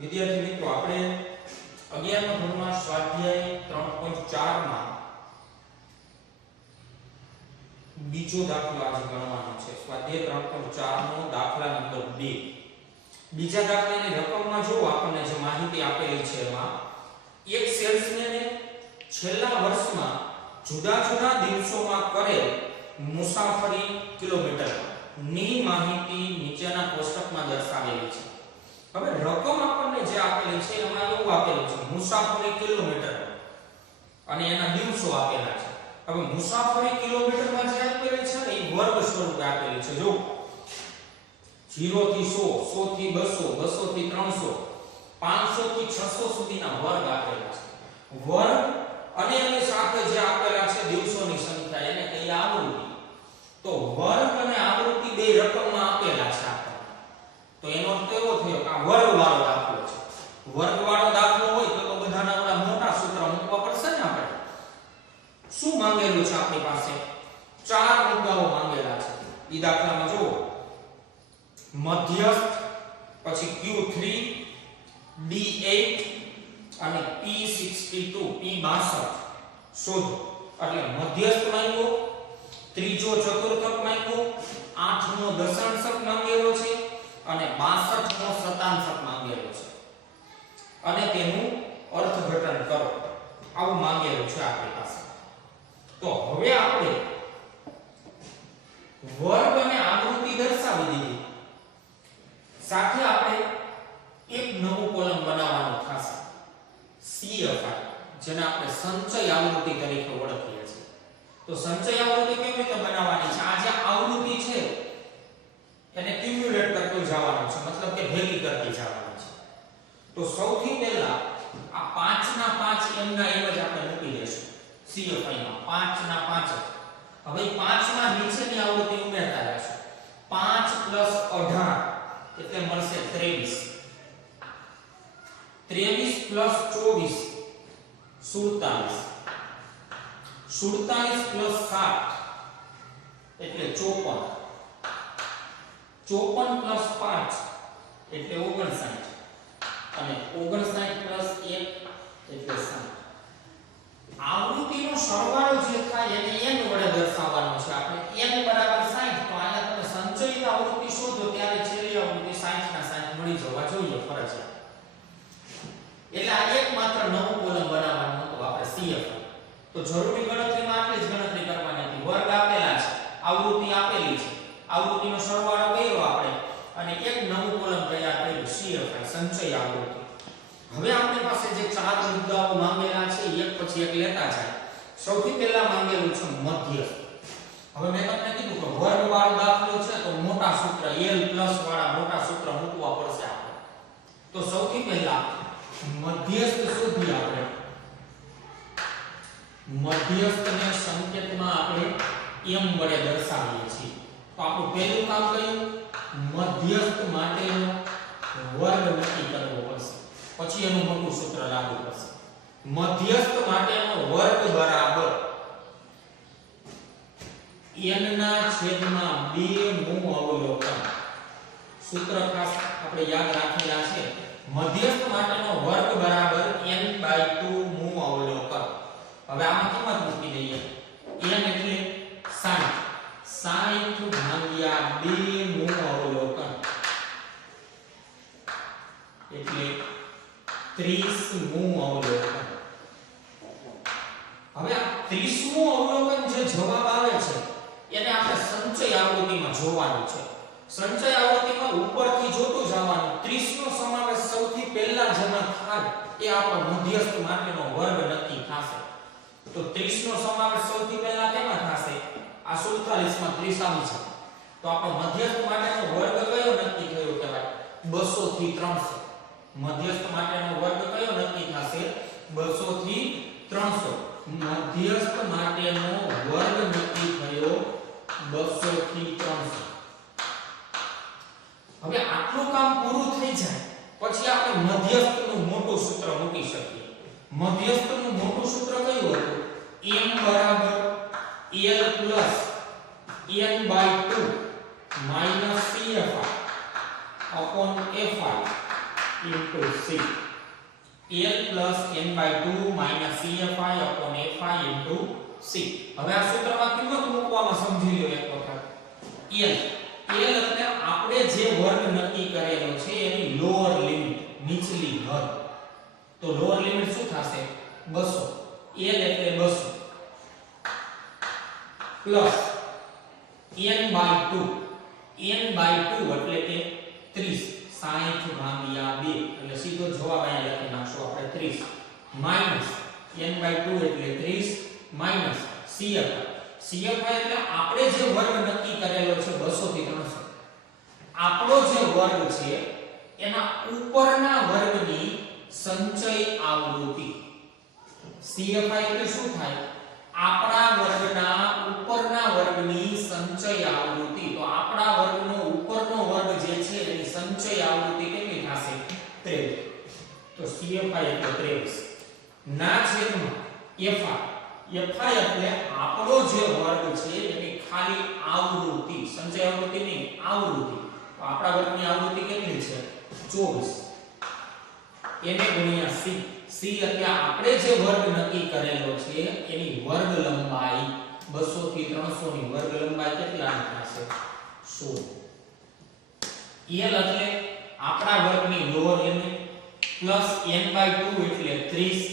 વિદ્યાર્થી મિત્રો આપણે 11મા ધોરણમાં સ્વાધ્યાય 3.4 માં બીજો દાખલો આજે ગણવાનો છે. સ્વાધ્યાય 3.4 નો દાખલા નંબર 2. બીજા દાખલાની રકમમાં જો આપણને જે માહિતી આપેલી છે એમાં એક સેલ્સમેને છેલ્લા વર્ષમાં જુદા જુદા દિવસોમાં કરેલ મુસાફરી કિલોમીટર ની માહિતી નીચેના કોષ્ટકમાં દર્શાવેલી છે. હવે રકમ આપણને જે આપેલી છે એમાં એવું આપેલું છે મુસાફરી કિલોમીટર અને એના દિવસો આપેલા છે. હવે મુસાફરી કિલોમીટરમાં જે આપેલી છે ને એ વર્ગ સ્વરૂપે આપેલી છે. જો 0 થી 100, 100 થી 200, 200 થી 300, 500 થી 600 સુધીના વર્ગ આપેલા છે. વર્ગ અને એની સાથે જે આપેલા છે દિવસોની સંખ્યા એને કહીએ આવૃત્તિ. તો વર્ગ અને આવૃત્તિ બે રકમમાં આપેલા છે આપણને. તો એનો અર્થ એવો થયો કે આ વર્ગવાળો દાખલો છે. વર્ગવાળો દાખલો હોય તો બધાના આપણા મોટા સૂત્ર મૂકવા પડશે ને આપણે. શું માંગેલું છે આપણી પાસે? ચાર મુદ્દાઓ માંગેલા છે. ઈ દાખલામાં જુઓ મધ્યસ્થ, પછી Q3, D8 અને P62 P62 શોધો. એટલે મધ્યસ્થ માંગ્યો, ત્રીજો ચતુર્થક માંગ્યો, 8મો દશાંશક માંગેલો છે અને 62મો શતાંશક માંગેલો છે અને તેનું અર્થઘટન કરો. આવું માંગેલું છે આપણી પાસે. તો હવે આપણે વર્ગ અને આવૃત્તિ દર્શાવી દીધી. સાથે આપણે એક નવું કોલમ બનાવવાનું થશે CFI, જેને આપણે સંચય આવૃત્તિ તરીકે ઓળખીએ છીએ. તો સંચય આવૃત્તિ કેવી રીતે બનાવવાની છે? આ જે આવૃત્તિ છે એને ક્યુમ્યુલેટ કરતો જવાનું છે, મતલબ કે ભેગી કરતી જવાની છે. તો સૌથી પહેલા આ 5 ના 5 m ના m જ આપણે મૂકી દઈશું CFI માં 5 ના 5. હવે 5 માં નીચેની આવૃત્તિ ઉમેરતા જશું. 5 + 18 એટલે મળશે 23. 23 + 24 47. 47 + 7 એટલે 54. 54 + 5 એટલે 59 અને 59 + 1 એટલે 60. આવૃત્તિનો સરવાળો જે થાય એને n વડે દર્શાવવાનો છે. આપણે n = 60. તો આયા તમે સંચયિત આવૃત્તિ શોધો ત્યારે છેલ્લી આવૃત્તિ 60 ના 60 મળી જવા જોઈએ ફરજિયાત. એટલે આ એક માત્ર નવું કોલમ બનાવવાનું હતું આપણે CFI. તો જરૂરી ગણતરીમાં આટલી જ ગણતરી કરવાની હતી. વર્ગ આપેલા છે, આવૃત્તિ આપેલી છે, આવૃત્તિનો સરવાળો કર્યો આપણે અને એક નવું કોલમ તૈયાર કર્યું CFI સંચય આવૃત્તિ. હવે આપણી પાસે જે ચાર મુદ્દાઓ માંગેલા છે એક પછી એક લેતા જાય. સૌથી પહેલા માંગેલું છે મધ્યસ્થ. હવે મેં તમને કીધું કે વર્ગવાળો દાખલો છે તો મોટા સૂત્ર L+ વાળા મોટા સૂત્ર મૂકવા પડશે આપણે. તો સૌથી પહેલા મધ્યસ્થ શોધી આપણે. મધ્યસ્થને સંકેતમાં આપણે m વડે દર્શાવીએ છીએ. તો આપણું પહેલું કામ કયું? મધ્યસ્થ માટેનો વર્ગ નક્કી કરવો પડશે. પછી એનું મોટું સૂત્ર લાગુ પડશે. મધ્યસ્થ માટેનો વર્ગ બરાબર n ના છેદમાં 2 મું અવલોકન. સૂત્ર ખાસ આપણે યાદ રાખેલા છે. મધ્યસ્થ માટેનો વર્ગ બરાબર n/2 મું અવલોકન. હવે આમાં કિંમત મૂકી દઈએ. n એટલે 60. 60 ભાગ્યા 2 મું અવલોકન એટલે 30 મું અવલોકન. હવે આ 30 મું અવલોકન જે જવાબ આવે છે એને આપણે સંચય આવૃત્તિમાં જોવાનું છે. સંચય આવૃત્તિમાં ઉપરથી જોતું જવાનું. 30 નો સમાવેશ સૌથી પહેલા જેમાં થાય એ આપણો મધ્યસ્થ માટેનો વર્ગ નક્કી થશે. તો 30 નો સમાવેશ સૌથી પહેલા કેમાં થશે? આ 47 માં 30 આવી છે. તો આપણો મધ્યસ્થ માટેનો વર્ગ કયો નક્કી થયો કહેવાય? 200 થી 300. મધ્યસ્થ માટેનો વર્ગ કયો નક્કી થશે? 200 થી 300. મધ્યસ્થ માટેનો વર્ગ નક્કી થયો 200 થી 300. હવે આટલું કામ પૂરું થઈ જાય પછી આપણે મધ્યસ્થનું મોટું સૂત્ર મૂકી શકીએ. મધ્યસ્થનું મોટું સૂત્ર કયું હતું? m બરાબર L plus n/2 minus CFI upon FI into c l plus n by 2 minus cfi upon fi into c. હવે આ સૂત્રમાં કિંમત મૂકવામાં સમજી લો એક વખત. l એટલે આપણે જે વર્ગ નક્કી કરેલો છે એની લોઅર લિમિટ, નીચલી હદ. તો લોઅર લિમિટ શું થશે? 200. l એટલે 200 plus n by 2. n by 2 એટલે કે 30. 60 ભાગ્યા 2 એટલે સીધો જવાબ અહીંયા લખી નાખશું આપણે 30 માઈનસ n by 2 એટલે 30 માઈનસ CFI એટલે આપણે જે વર્ગ નક્કી કરેલો છે 200 થી 300. આપણો જે વર્ગ છે એના ઉપરના વર્ગની સંચય આવૃત્તિ. CFI એટલે શું થાય? આપણા વર્ગના ઉપરના વર્ગની સંચય આવૃત્તિ. તો આપણા વર્ગનો ઉપરનો વર્ગ જે છે એની સંચય આવૃત્તિ કેટલી થશે? 23. તો CFI એટલે 23 ના છેદમાં FI એટલે આપણો જે વર્ગ છે એની ખાલી આવૃત્તિ, સંચય આવૃત્તિ નહીં, આવૃત્તિ. તો આપણા વર્ગની આવૃત્તિ કેટલી છે? 24 એને ગુણ્યા c એટલે આપણે જે વર્ગ નક્કી કરેલો છે એની વર્ગ લંબાઈ 200 થી 300 ની વર્ગ લંબાઈ કેટલા થશે? 16. l એટલે આપણા વર્ગની lower limit plus n by 2 એટલે 30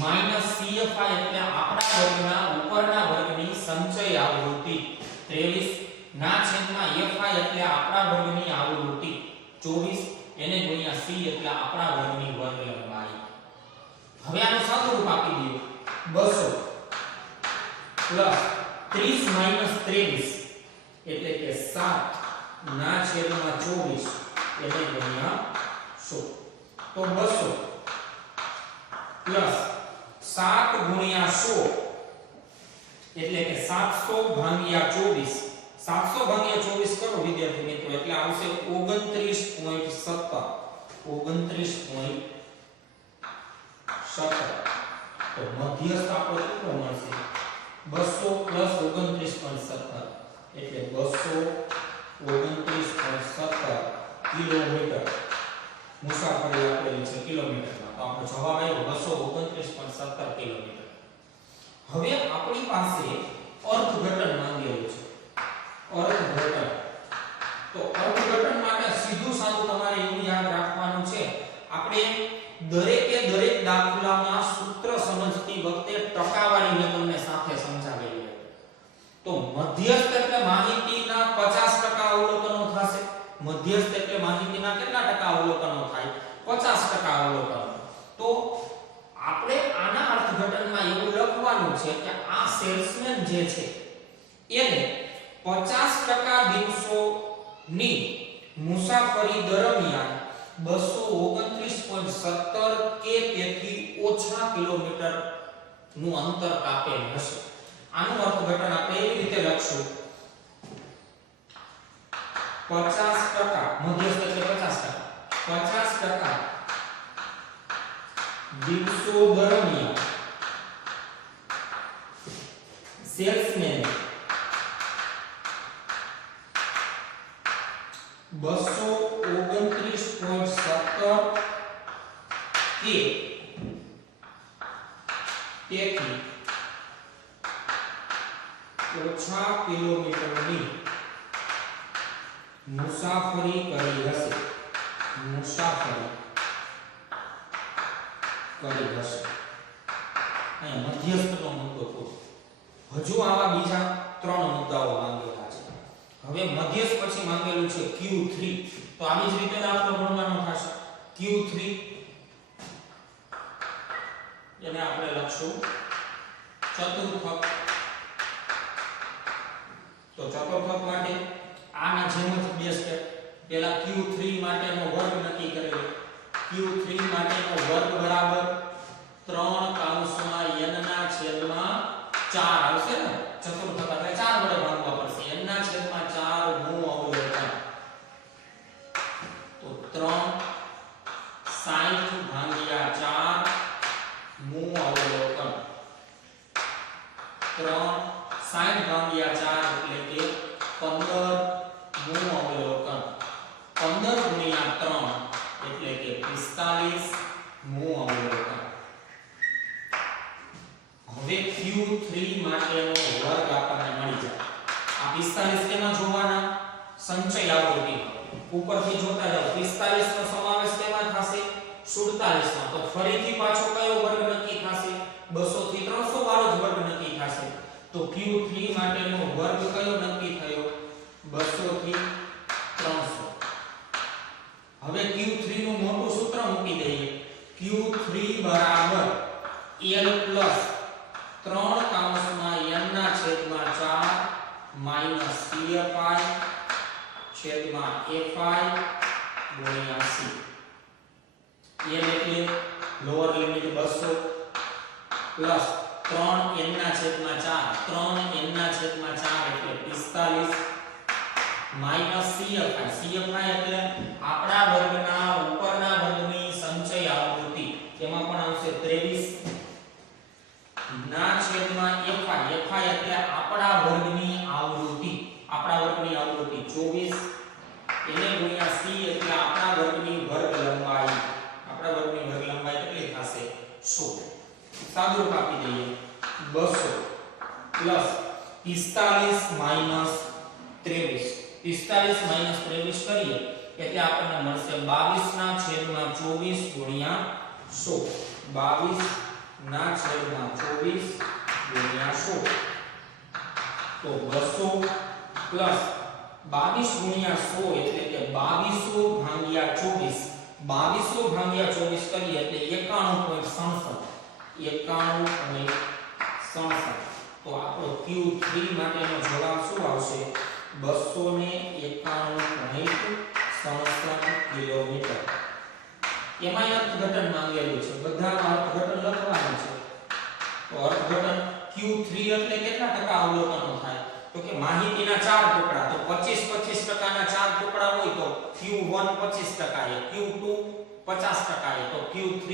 માઈનસ CFI એટલે આપણા વર્ગના ઉપરના વર્ગની સંચય આવૃત્તિ 23 ના છેદમાં FI એટલે આપણા વર્ગની આવૃત્તિ 24 એને ગુણ્યા c એટલે આપણા વર્ગની વર્ગ લંબાઈ. હવે આનું સાદુરૂપ આપી દઈએ. 200 પ્લસ 30 માઈનસ 23 એટલે કે 7 ના છેદમાં 24 એને ગુણ્યા 100. તો 200 પ્લસ 7 ગુણ્યા 100 એટલે કે 700 ભાગ્યા 24. 700 ભાગ્યા 24 કરો વિદ્યાર્થી મિત્રો એટલે આવશે 29.17. 29.17. તો મધ્યસ્થ આપણો કેટલો મળશે? 200 પ્લસ 29.17 એટલે 229.17 કિલોમીટર મુસાફરી આપેલી છે કિલોમીટરમાં. તો આપણો જવાબ આવ્યો 229.17 કિલોમીટર. હવે આપણી પાસે અર્થઘટન માંગેલું છે. અર્થઘટન. તો અર્થઘટન માટે સીધું સાદું તમારે એવું યાદ રાખવાનું છે, આપણે દરેકે દરેક દાખલામાં સૂત્ર સમજતી વખતે ટકાવારી મેં તમને સાથે સમજાવેલી છે. તો મધ્યસ્થ એટલે માહિતીના 50% અવલોકનો થશે. મધ્યસ્થ એટલે માહિતીના કેટલા ટકા અવલોકનો થાય? 50% અવલોકનો. તો આપણે આના અર્થઘટનમાં એવું લખવાનું છે કે આ સેલ્સમેન જે છે એને 50% દિવસોની મુસાફરી દરમિયાન 229.17 કે તેથી ઓછા કિલોમીટર નું અંતર કાપેલ હશે. આનું અર્થઘટન આપણે એવી રીતે લખશું 50% મધ્યસ્થ એટલે 50% દિવસો દરમિયાન સેલ્સમેન 229.17 કે તેથી ઓછા કિલોમીટરની મુસાફરી કરી હશે. મુસાફરી કરી હશે. અહીંયા મધ્યસ્થનો મુદ્દો પૂરો. હજુ આવા બીજા 3 મુદ્દાઓ માંગેલા છે. હવે મધ્યસ્થ પછી માંગેલું છે Q3. તો આવી જ રીતે દાખલો ગણવાનો થશે. Q3 એને આપણે લખશું ચતુર્થક. તો ચતુર્થક માટે આના જેમ જ બે સ્ટેપ. પહેલા Q3 માટેનો વર્ગ નક્કી કરેલો. Q3 માટેનો વર્ગ બરાબર 3 કૌંસમાં n ના છેદમાં 4 આવશે ને. ચતુર્થક એટલે 4 વડે ભાગવા પડશે. n ના છેદમાં 4 નું અવલોકન. તો 3 60 ભાગ્યા 4 નું અવલોકન. 3 60 ભાગ્યા 4 એટલે કે 15 નું અવલોકન. 15 ગુણ્યા 3 એટલે કે 45 45 મુ અવલોકન. હવે Q3 માટેનો વર્ગ આપણને મળી જાય. આ 45 કેમાં જોવાના? સંચય આવૃત્તિ. ઉપરથી જોતા જાઓ 45 નો સમાવેશ કેમાં થશે? 47 માં. તો ફરીથી પાછો કયો વર્ગ નક્કી થશે? 200 થી 300 વાળો જ વર્ગ નક્કી થશે. તો Q3 માટેનો વર્ગ કયો નક્કી થયો? 200 થી 300. હવે Q3 નું મોટું સૂત્ર મૂકી દઈએ. Q3 બરાબર L પ્લસ 3 કૌંસમાં n ના છેદમાં 4 માઈનસ CFI છેદમાં FI ગુણ્યા C. n એટલે લોઅર લિમિટ 200 પ્લસ 3 n ના છેદમાં 4 3 n ના છેદમાં 4 એટલે 45 માઈનસ CFI એટલે આપણા વર્ગના ઉપરના વર્ગની સંચય આવૃત્તિ. એમાં પણ આવશે 23 ના છેદમાં FI એટલે આપણા વર્ગની આવૃત્તિ. આપણા વર્ગની આવૃત્તિ 24 એને ગુણ્યા C એટલે આપણા વર્ગની વર્ગ લંબાઈ. આપણા વર્ગની વર્ગ લંબાઈ કેટલી થશે? 100. સાદુરૂપ આપી દઈએ. 200 પ્લસ 45 માઈનસ 23. 45 માઈનસ 23 કરીએ એટલે આપણને મળશે 22 ના છેદમાં 24 ગુણ્યા 100. 22 ના છેદમાં 24 ગુણ્યા 100. તો 200 પ્લસ 22 ગુણ્યા 100 એટલે કે 2200 ભાગ્યા 24. 2200 ભાગ્યા 24 કરીએ એટલે 91.67. 91.67. તો આપણો Q3 માટેનો જવાબ શું આવશે? 291.67 કિલોમીટર. એમાં અર્થઘટન માંગેલું છે. બધામાં અર્થઘટન લખવાનું છે. તો અર્થઘટન Q3 એટલે કેટલા ટકા અવલોકનો થાય? તો કે માહિતીના 4 ટુકડા. તો 25% ના 4 ટુકડા હોય તો Q1 25% એ, Q2 50% એ, તો Q3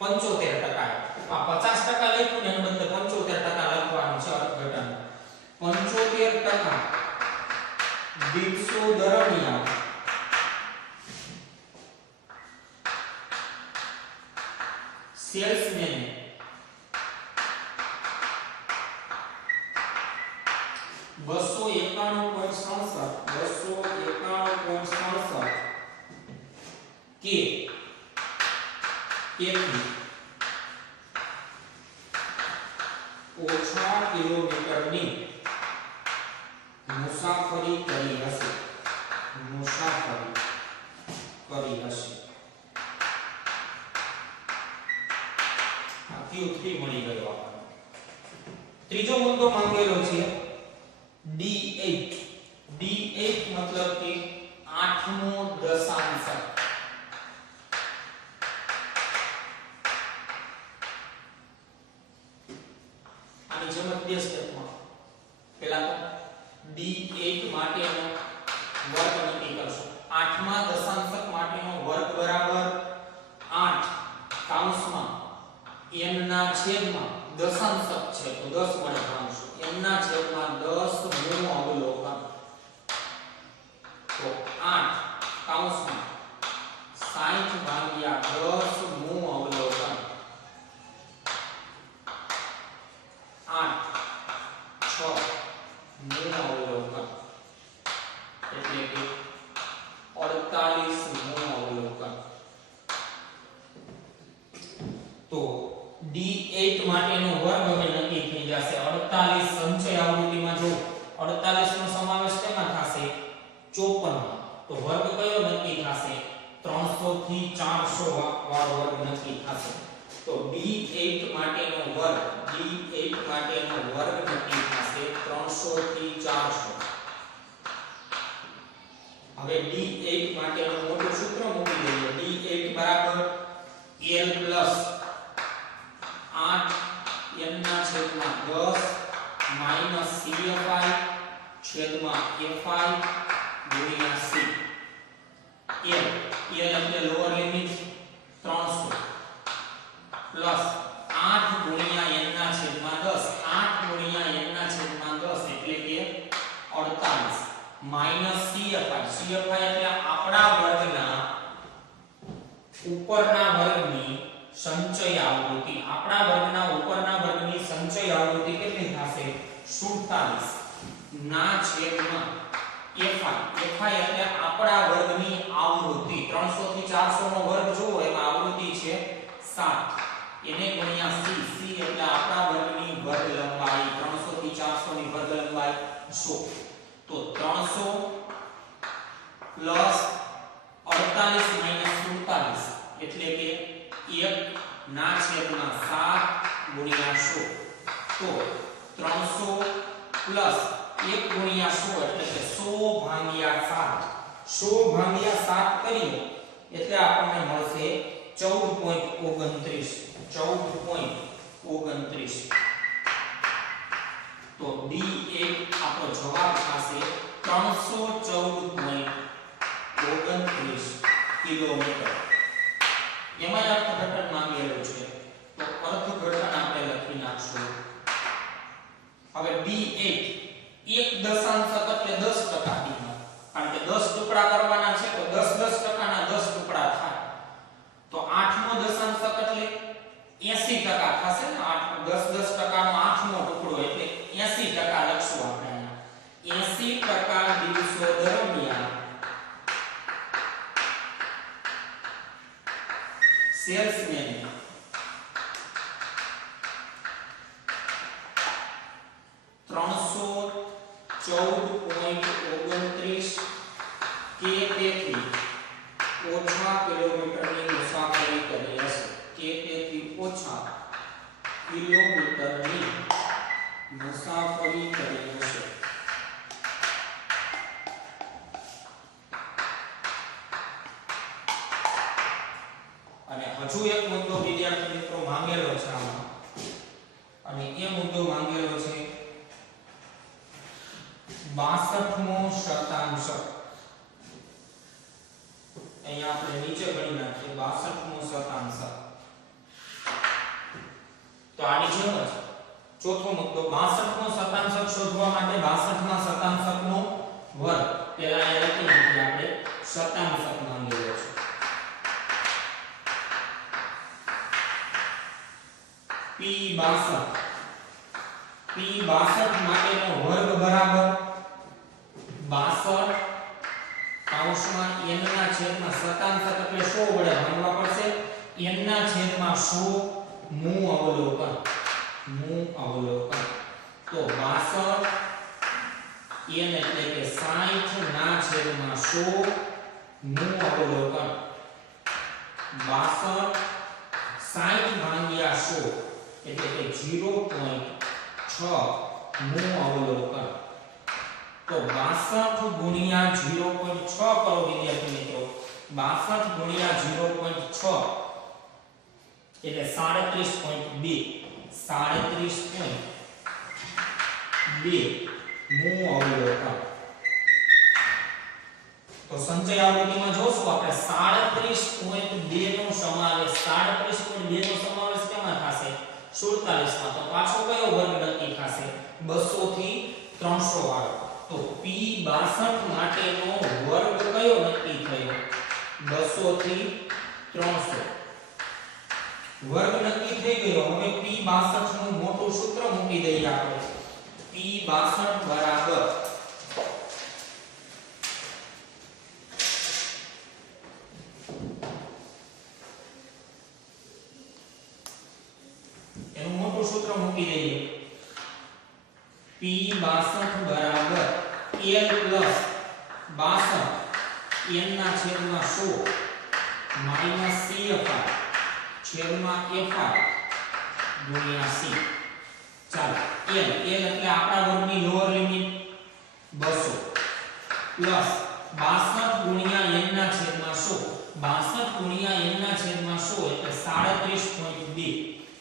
75%. આ 50% લખ્યું ને એના બદલે 75% લખવાનું છે અર્થઘટન. 75% દિવસો દરમિયાન સેલ્સમેન 291.67 કે તેથી ઓછા કિલોમીટરની મુસાફરી કરી હશે. આ Q3 મળી ગયો આપણને. ત્રીજો મુદ્દો માંગેલો છે D8. D8 મતલબ કે 8મો દશાંશ. આની જેમ બે સ્ટેપમાં પહેલા તો D8 માટેનો વર્ગ નક્કી કરશો. 8મા દશાંશક માટેનો વર્ગ બરાબર 8 કૌંસમાં n ના છેદમાં દશાંશક છે તો 10 વડે ભાગશું. n ના છેદમાં 10 મુ અવલોકન. તો 8 કૌંસમાં 60 ભાગ્યા 10 મુ અવલોકન. 8 6 મુ અવલોકન એટલે કે 48 મુ અવલોકન. તો D8 માટેનો વર્ગ હવે નક્કી થઈ જશે. 48 સંચય આવૃત્તિમાં જો 48 નો સમાવેશ કેમાં થશે? 54 માં. તો વર્ગ કયો નક્કી થશે? 300 થી 400 વાળો વર્ગ નક્કી થશે. તો D8 માટેનો વર્ગ નક્કી થશે 300 થી 400. હવે D8 માટેનું મોટું સૂત્ર મૂકી દઈએ. D8 બરાબર L પ્લસ 8 n ના છેદમાં 10 માઈનસ CFI છેદમાં FI ગુણ્યા C. L એટલે લોઅર લિમિટ 300 પ્લસ 8 ગુણ્યા n ના છેદમાં 10. 8 ગુણ્યા n ના છેદમાં 10 એટલે કે 48 માઈનસ CFI. CFI એટલે આપણા વર્ગના ઉપરના વર્ગની સંચય આવૃત્તિ, આપણા વર્ગના ઉપરના વર્ગની સંચય આવૃત્તિ કેટલી થશે? 47 ના છેદમાં fi. fi એટલે આપણા વર્ગની આવૃત્તિ. 300 થી 400 નો વર્ગ જોવો એમાં આવૃત્તિ છે 7, એને ગુણ્યા c. c એટલે આપણા વર્ગની વર્ગ લંબાઈ. 300 થી 400 ની વર્ગ લંબાઈ 100. તો 300 પ્લસ 48 માઈનસ 47 એટલે કે 1 ના છેદમાં 7 ગુણ્યા 100. તો 300 પ્લસ 1 ગુણ્યા 100 એટલે કે 100 ભાગ્યા 7. 100 ભાગ્યા 7 કરીએ એટલે આપણને મળશે 14.29. 14.29. તો D એ આપણો જવાબ થશે 314.29 કિલોમીટર. એમાં અર્થઘટન માંગેલું છે તો અર્થઘટન આપણે લખી નાખશું. હવે D8 એક દશાંશક એટલે 10% કિંમત, કારણ કે 10 ટુકડા કરવાના છે તો 10% ના 10 ટુકડા થાય. તો 8મો દશાંશક એટલે 80% થશે ને. 10% નો 8મો ટુકડો એટલે 80% લખશું આપણે. 80% દિવસો દરમિયાન સેલ્સમેન કે તેથી ઓછા કિલોમીટરની મુસાફરી કરી હશે. કે તેથી ઓછા કિલોમીટરની મુસાફરી કરી હશે. અને હજુ એક મુદ્દો વિદ્યાર્થી મિત્રો માંગેલો છે આમાં, અને એ મુદ્દો માંગેલો છે 62મો શતાંશ. અહીંયા આપણે નીચે ગણી નાખીએ 62મો શતાંશ. તો આની જેમ જ ચોથો મુદ્દો 62મો શતાંશક શોધવા માટે 62મા શતાંશકનો વર્ગ. પહેલા એ લખી નાખીએ આપણે શતાંશક માંગેલો છે. P62 માટેનો વર્ગ બરાબર 62 કૌંસમાં n ના છેદમાં શતાંશક એટલે 100 વડે ભાગવા પડશે. n ના છેદમાં 100 મૂ અવલોકન. તો 62 n એટલે કે 60 ના છેદમાં 100 મૂ અવલોકન. 62 60 ભાગ્યા 100 એટલે કે 0.6 મૂ અવલોકન. તો 62 ગુણ્યા 0.6 કરો વિદ્યાર્થી મિત્રો. 62 ગુણ્યા 0.6 એટલે 37.2. 37.2 મૂ અવલોકન. તો સંચય આવૃત્તિમાં જોશું આપણે 37.2 નો સમાવેશ. 37.2 નો સમાવેશ કેમાં થશે? 47 માં. તો પાછો કયો વર્ગ નક્કી થશે? 200 થી 300 વાળો. તો P62 માટેનો વર્ગ કયો નક્કી થયો? 200 થી 300 વર્ગ નક્કી થઈ ગયો. હવે P62 નું મોટું સૂત્ર મૂકી દઈએ આપણે. P62 બરાબર એનું મોટું સૂત્ર મૂકી દઈએ. P62 બરાબર L પ્લસ 62 n ના છેદમાં 100 માઈનસ CFI છેદમાં FI ગુણ્યા C. ચાલો L એટલે આપણા વર્ગની લોઅર લિમિટ 200 પ્લસ 62 ગુણ્યા n ના છેદમાં 100. 62 ગુણ્યા n ના છેદમાં 100 એટલે 37.2.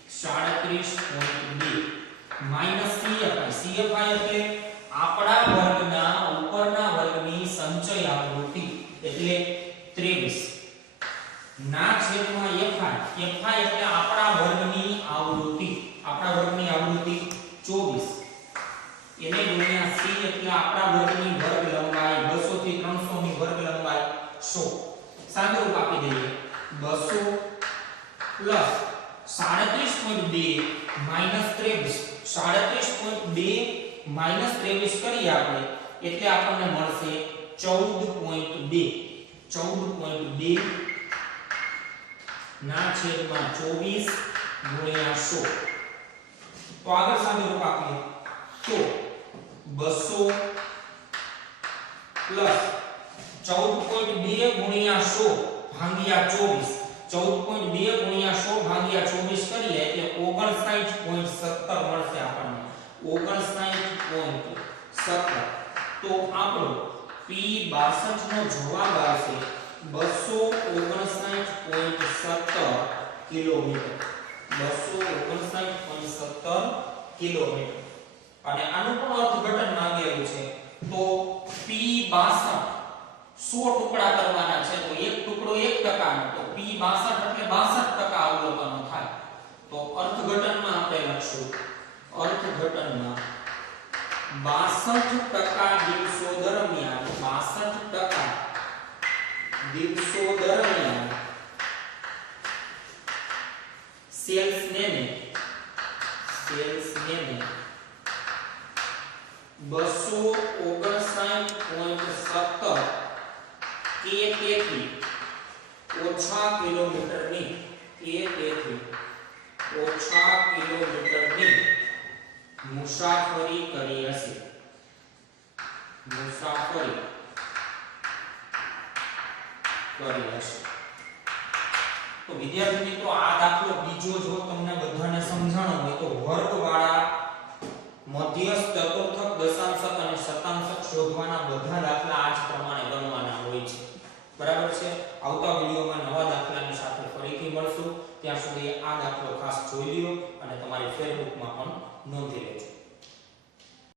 37.2 માઈનસ CFI એટલે આપણા વર્ગના ઉપરના વર્ગની સંચય આવૃત્તિ એટલે 23 ના છેદમાં FI એટલે આપણા વર્ગની આવૃત્તિ. આપણા વર્ગની આવૃત્તિ 24 એને ગુણ્યા C એટલે આપણા વર્ગની વર્ગ લંબાઈ 200 થી 300 ની વર્ગ લંબાઈ 100. સાદુરૂપ આપી દઈએ. 200 પ્લસ 37.2 માઈનસ 23 37.2 માઈનસ 23 કરીએ આપણે એટલે આપણને મળશે 14.2 14.2 ના છેદમાં 24 ગુણ્યા 100 તો આગળ સાદું રૂપ આપીએ તો 200 પ્લસ 14.2 ગુણ્યા 100 ભાગ્યા 24 14.2 ગુણ્યા 100 ભાગ્યા 24 કરીએ એટલે 59.17 મળશે આપણને 59.17 તો આપણો P62 નો જવાબ આવશે 259.17 કિલોમીટર 259.17 કિલોમીટર અને આનું પણ અર્થઘટન માંગેલું છે તો P62 100 ટુકડા કરવાના છે તો એક ટુકડો 1% નો તો P62 એટલે 62% અવલોકનો થાય તો અર્થઘટનમાં આપણે લખશું અર્થઘટનમાં 62% દિવસો દરમિયાન 62% દિવસો દરમિયાન સેલ્સમેને 259.17 કે તેથી ઓછા કિલોમીટરની મુસાફરી કરી હશે તો વિદ્યાર્થી મિત્રો આ દાખલો બીજો જો તમને બધાને સમજાણો હોય તો વર્ગવાળા મધ્યસ્થ ચતુર્થક દશાંશક અને શતાંશક શોધવાના બધા દાખલા આ જ પ્રમાણે ગણવાના હોય છે બરાબર છે આવતા વિડિયોમાં નવા દાખલાની સાથે ફરીથી મળશું ત્યાં સુધી આ દાખલો ખાસ જોઈ લ્યો અને તમારી ફેરબુકમાં પણ